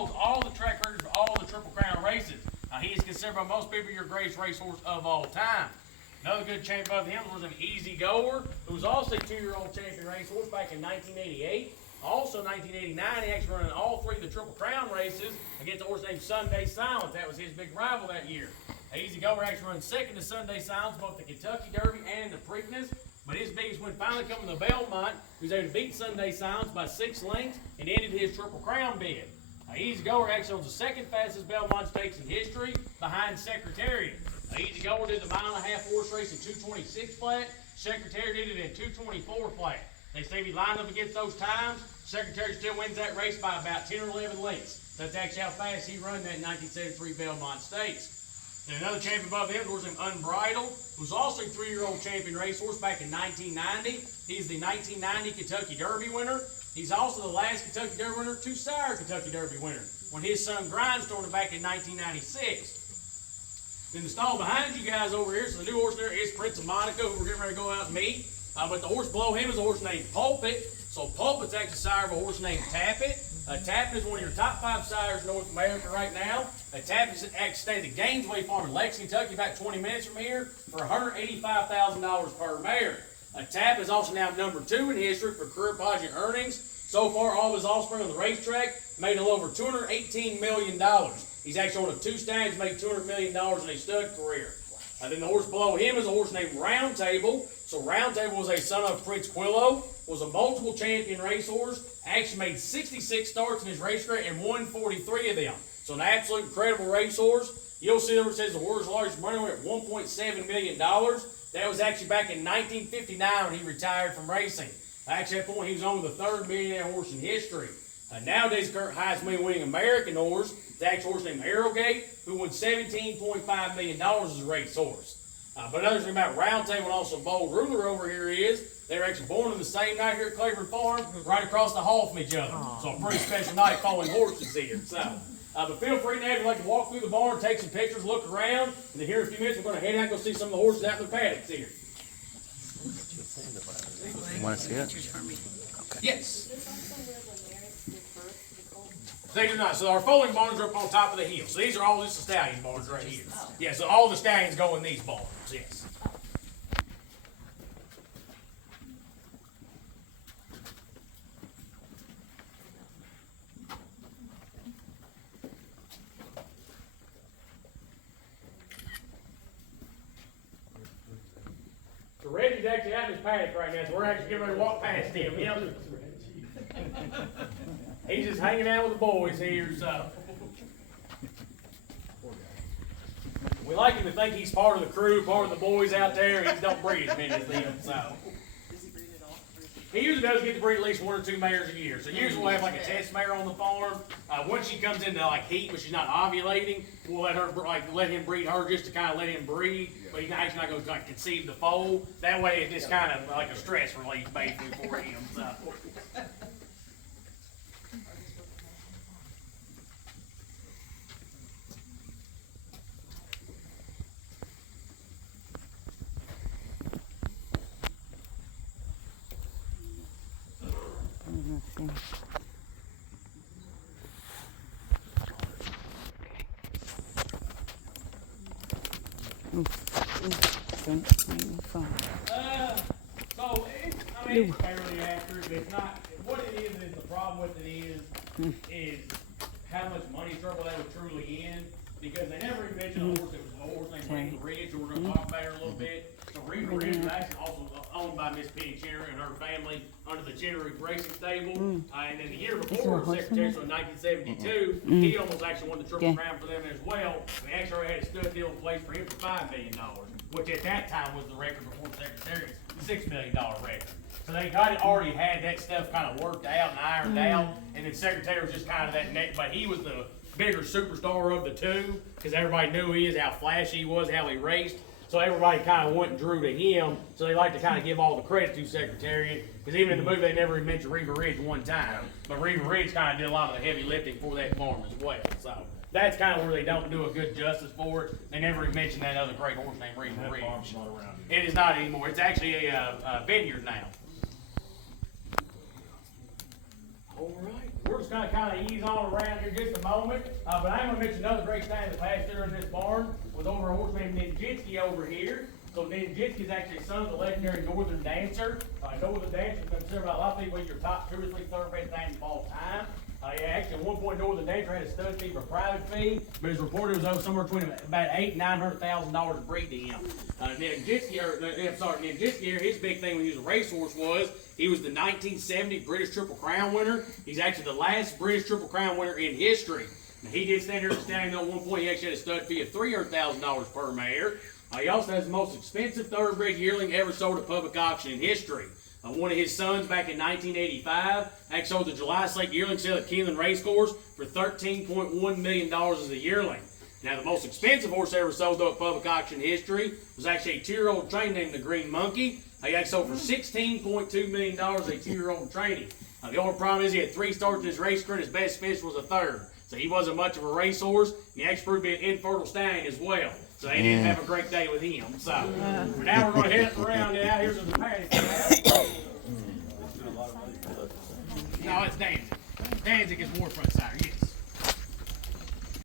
holds all the track records for all the Triple Crown races. He is considered by most people your greatest racehorse of all time. Another good champion above him was an Easy Goer, who was also a 2-year-old champion racehorse back in 1988. Also, 1989, he actually ran in all 3 of the Triple Crown races against a horse named Sunday Silence. That was his big rival that year. Easy Goer actually ran second to Sunday Silence, both the Kentucky Derby and the Preakness. But his biggest win finally coming to Belmont. He was able to beat Sunday Silence by 6 lengths and ended his Triple Crown bid. Easy Goer actually owns the second fastest Belmont Stakes in history, behind Secretariat. Easy Goer did the 1.5-mile horse race in 226 flat. Secretariat did it in 224 flat. They say if he lined up against those times, Secretariat still wins that race by about 10 or 11 lengths. That's actually how fast he run that 1973 Belmont Stakes. And another champion above him was named Unbridled, who was also a 3-year-old champion racehorse back in 1990. He's the 1990 Kentucky Derby winner. He's also the last Kentucky Derby winner to sire Kentucky Derby winner, when his son Grindstone back in 1996. Then the stall behind you guys over here, so the new horse there is Prince of Monaco, who we're getting ready to go out and meet. But the horse below him is a horse named Pulpit. So Pulpit's actually sire of a horse named Tappet. Tappet is one of your top 5 sires in North America right now. Tappet actually stays at Gainesway Farm in Lexington, Kentucky, about 20 minutes from here, for $185,000 per mare. Tappet is also now number 2 in history for career pageant earnings. So far, all of his offspring on the racetrack made a little over $218 million. He's actually one of 2 stallions made $200 million in a stud career. Then the horse below him is a horse named Round Table. So Round Table was a son of Prince Quillo, was a multiple champion racehorse, actually made 66 starts in his race career and won 43 of them. So an absolute incredible racehorse. You'll see there it says the world's largest money at $1.7 million. That was actually back in 1959 when he retired from racing. Actually, at that point, he was only the 3rd millionaire horse in history. Nowadays, the current highest winning American horse is the actual horse named Arrowgate, who won $17.5 million as a racehorse. But another thing about Round Table and also Bold Ruler over here is they were actually born on the same night here at Claiborne Farm, right across the hall from each other. So a pretty special night following horses here. So, but feel free now if you'd like to walk through the barn, take some pictures, look around, and then here in a few minutes we're going to head out and go see some of the horses out in the paddocks here. You want to see it? Okay. Yes. They do not. So our foaling barns are up on top of the hill. So these are all just the stallion barns right here. Yeah, so all the stallions go in these barns, yes. So Reggie's actually out in his paddock right now, so we're actually getting ready to walk past him. Yep. He's just hanging out with the boys here, so. We like him to think he's part of the crew, part of the boys out there. He don't breed as many as them, so. Does he breed it all? He usually does get to breed at least 1 or 2 mares a year. So usually we'll have like a test mare on the farm. Once she comes into like heat, but she's not ovulating, we'll let him breed her just to kind of let him breed. But he's actually not going to like conceive the foal. That way it's just kind of like a stress relief basically for him. So. Don't make me fall. It's fairly accurate, but it's not. What it is the problem with it is how much money trouble they were truly in, because they never even mentioned a horse that was a horse named Reva Ridge, who we're going to talk about her a little bit. So Reva Ridge was actually also owned by Miss Penny Chinnery and her family under the Chinnery Racing Stable. And then the year before, Secretary, so in 1972, he almost actually won the Triple Crown for them as well. We actually already had a stud deal in place for him for $5 million, which at that time was the record before Secretariat, the $6 million record. So they already had that stuff kind of worked out and ironed out, and then Secretary was just kind of that next, but he was the bigger superstar of the two, because everybody knew he is, how flashy he was, how he raced. So everybody kind of went and drew to him, so they like to kind of give all the credit to Secretariat, because even in the movie they never even mentioned Reva Ridge one time, but Reva Ridge kind of did a lot of the heavy lifting for that farm as well. So that's kind of where they don't do a good justice for it. They never even mentioned that other great horse named Reva Ridge. It is not anymore. It's actually a vineyard now. All right. we're just gonna kinda ease on around here just a moment. But I'm gonna mention another great thing that passed there in this barn was over a horse named Ninjitsky over here. So Ninjitsky is actually son of the legendary Northern Dancer. Northern Dancer is considered by a lot of people your top 2 or 3 thoroughbred things of all time. Yeah, actually, at one point, Northern Dancer had a stud fee for a private fee, but it's reported it was over somewhere between about $800,000 and $900,000 to breed to him. Ninjitsky, his big thing when he was a racehorse was he was the 1970 British Triple Crown winner. He's actually the last British Triple Crown winner in history. Now, he did stand here standing at one point. He actually had a stud fee of $300,000 per mare. He also has the most expensive thoroughbred yearling ever sold at public auction in history. One of his sons back in 1985 actually sold the July Slate yearling sale at Keeneland Racecourse for $13.1 million as a yearling. Now, the most expensive horse ever sold though at public auction history was actually a 2-year-old trainee named the Green Monkey. He actually sold for $16.2 million a 2-year-old trainee. The only problem is he had 3 starts in his race career and his best finish was a 3rd. So he wasn't much of a racehorse. He actually proved to be an infertile stallion as well. So they didn't have a great day with him. So now we're going to head around now. Here's the paddock. No, it's Danzig. Danzig is more front side. Yes.